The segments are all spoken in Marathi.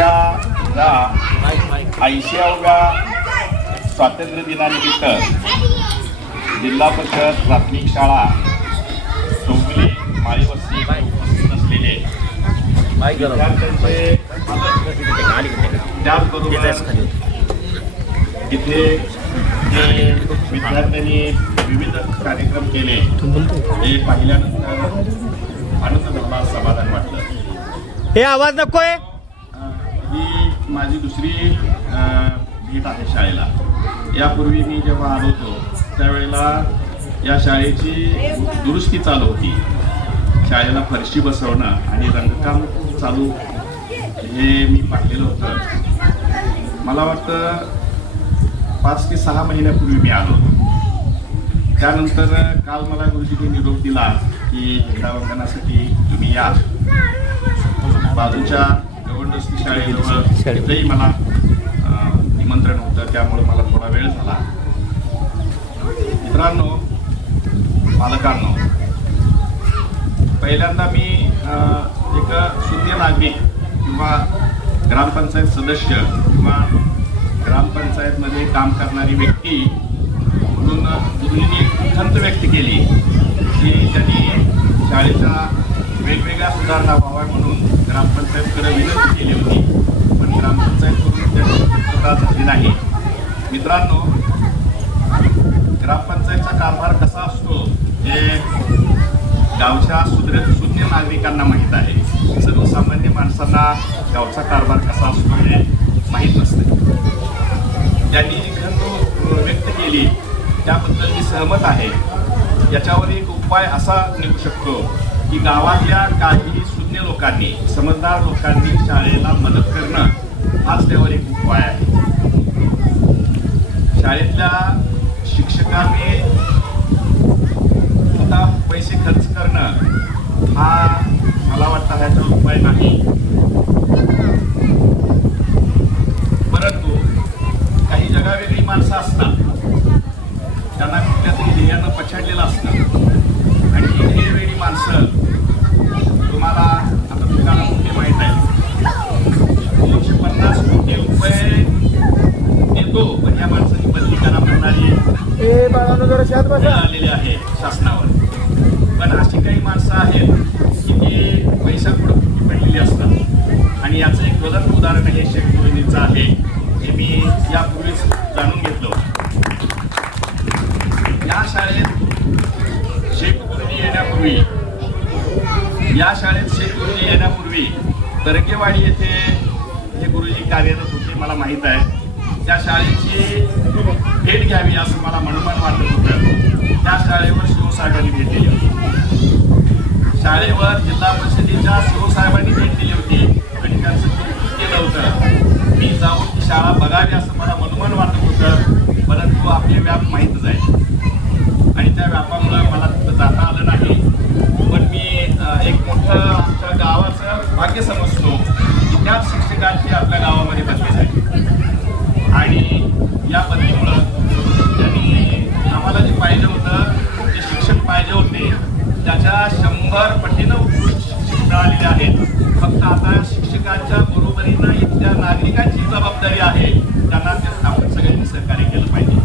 देशाला 80व्या स्वातंत्र्य दिनानिमित्त जिल्हा परिषद प्राथमिक शाळा चौगुले माळीवस्ती असलेले विद्यार्थ्यांचे त्याचबरोबर इथे विद्यार्थ्यांनी विविध कार्यक्रम केले हे पाहिल्यानंतर आनंद झाला, समाधान वाटलं. हे आवाज नकोय. ही माझी दुसरी भेट आहे शाळेला. यापूर्वी मी जेव्हा आलो होतो त्यावेळेला या शाळेची दुरुस्ती चालू होती. शाळेला फरशी बसवणं आणि रंगकाम चालू हे मी पाहिलेलं होतं. मला वाटतं 5 ते 6 महिन्यापूर्वी मी आलो होतो. त्यानंतर काल मला गुरुजींनी निरोप दिला की झेंडावंदनासाठी तुम्ही या. बाजूच्या गवंडवस्ती शाळेजवळ तिथेही मला निमंत्रण होतं, त्यामुळे मला थोडा वेळ झाला. मित्रांनो, पालकांनो, पहिल्यांदा मी एक शून्य नागरिक किंवा ग्रामपंचायत सदस्य किंवा ग्रामपंचायतमध्ये काम करणारी व्यक्ती म्हणून गुरुजींनी खंत व्यक्त केली की त्यांनी शाळेच्या वेगवेगळ्या सुधारणा व्हाव्या म्हणून ग्रामपंचायतकडे विनंती केली होती, पण ग्रामपंचायतकडून त्याची पूर्तता झाली नाही. मित्रांनो, ग्रामपंचायतचा कारभार कसा असतो हे गावच्या शून्य नागरिकांना माहीत आहे. सर्वसामान्य माणसांना गावचा कारभार कसा असतो हे माहीत नसते. ज्यांनी जी खंत व्यक्त केली त्याबद्दल मी सहमत आहे. याच्यावर एक उपाय असा निघू शकतो की गावातल्या काही शून्य लोकांनी, समजदार लोकांनी शाळेला मदत करणं हाच त्यावर एक उपाय आहे. शाळेतल्या शिक्षकांनी स्वतः पैसे खर्च करणं हा मला वाटतं ह्याचा उपाय नाही. परंतु काही जगावेगळी माणसं असतात, त्यांना कुठल्या तरी ध्येयानं पछाडलेलं असतं आणि ही ध्येयवेळी माणसं तुम्हाला आता दुकानात कुठे माहीत आहे 250 कोटी रुपये देतो, पण या माणसाची बदली करा म्हणणारी आलेली आहे शासनावर. पण अशी काही माणसं आहेत की ती पैशापुढे पडलेली असतात आणि याचं एक ज्वलंत उदाहरण हे शेख गुरुजींचं आहे, हे मी यापूर्वीच जाणून घेतलं. या शाळेत शेख गुरुजी येण्यापूर्वी तरकेवाडी येथे हे गुरुजी कार्यरत होते, मला माहीत आहे. त्या शाळेची भेट घ्यावी असं मला मनोमन वाटत होतं. त्या शाळेवर शिवसाहेबांनी भेट दिली होती. शाळेवर जिल्हा परिषदेच्या शिवसाहेबांनी भेट दिली होती आणि त्यांचं कौतुक केलं होतं. मी जाऊन ती शाळा बघावी असं मला मनोमन वाटत होतं, परंतु आपले व्याप माहीतच आहे आणि त्या व्यापामुळं मला तिथं जाता आलं नाही. पण मी एक मोठं आमच्या गावाचं भाग्य समजतो की त्याच शिक्षकांची आपल्या गावामध्ये बदली झाली आणि या बदलीमुळं त्यांनी आम्हाला जे पाहिजे होतं, जे शिक्षक पाहिजे होते त्याच्या 100 पटीनं उत्कृष्ट शिक्षक मिळालेले आहेत. फक्त आता शिक्षकांच्या बरोबरीनं इथल्या नागरिकांची जबाबदारी आहे, त्यांना आपण सगळ्यांनी सहकार्य केलं पाहिजे.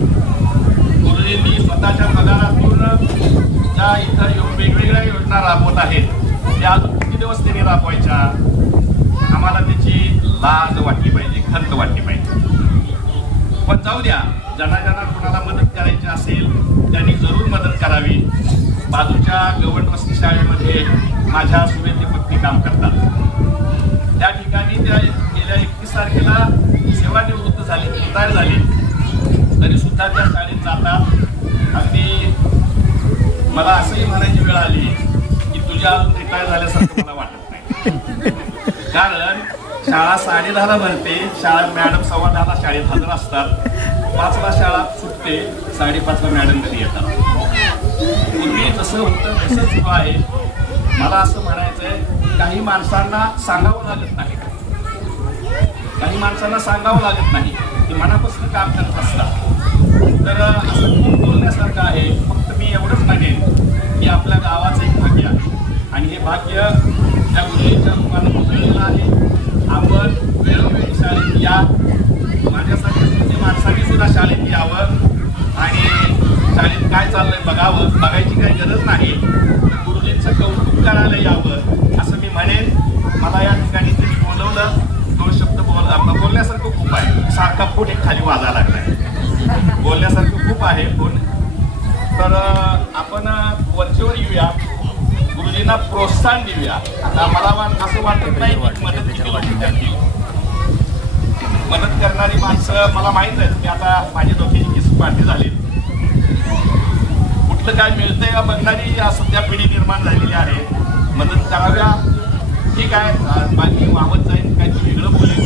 गुरुजींनी स्वतःच्या पगारातून ज्या इतर वेगवेगळ्या योजना राबवत आहेत त्या अजून किती दिवस त्यांनी राबवायच्या, आम्हाला त्याची लाज वाटली पाहिजे, खंत वाटली पाहिजे. पण जाऊ द्या, ज्यांना कोणाला मदत करायची असेल त्यांनी जरूर मदत करावी. बाजूच्या गवंडवस्ती शाळेमध्ये माझ्या सुरेते पत्नी काम करतात. त्या ठिकाणी त्या गेल्या 31 तारखेला सेवानिवृत्त झाली, रिटायर झाली, तरी सुद्धा त्या शाळेत जातात. अगदी मला असंही म्हणायची वेळ आली की तुझ्या अजून रिटायर झाल्यासारखं मला वाटत नाही. कारण शाळा 10:30ला भरते, शाळा मॅडम 10:15ला शाळेत हजर असतात, 5ला शाळा सुटते, 5:30ला मॅडम घरी येतात. पूर्वी जसं होतं तसंच सुरू आहे. मला असं म्हणायचं आहे, काही माणसांना सांगावं लागत नाही, ती मनापासून काम करत असतात. तर असं खूप बोलण्यासारखं आहे. फक्त मी एवढंच म्हणेन की आपल्या गावाचं एक भाग्य आहे आणि हे भाग्य त्या गुरुजींच्या रूपानं मिळालेलं आहे. आपण वेळोवेळी शाळेत या, माझ्यासारख्या माणसांनी सुद्धा शाळेत यावं आणि शाळेत काय चाललंय बघावं. बघायची काही गरज नाही, गुरुजींचं कौतुक करायला यावं असं मी म्हणेन. मला या ठिकाणी तुम्ही बोलवलं, 2 शब्द बोलण्यासारखं खूप आहे. सारखा फोन एक खाली वाजायला लागलाय, बोलण्यासारखं खूप आहे फोन. तर आपण वरचेवर येऊया, गुरुजींना प्रोत्साहन देऊया. आता मला असं वाटत नाही की मदत किती लोक करतील. मदत करणारी माणसं मला माहित आहे. तुम्ही आता माझी डोक्याची केस पाठी झाली, कुठलं काय मिळतंय का बघणारी सध्या पिढी निर्माण झालेली आहे. मदत कराव्या, ठीक आहे. बाकी वाहत जाईल, काहीतरी वेगळं बोलेल.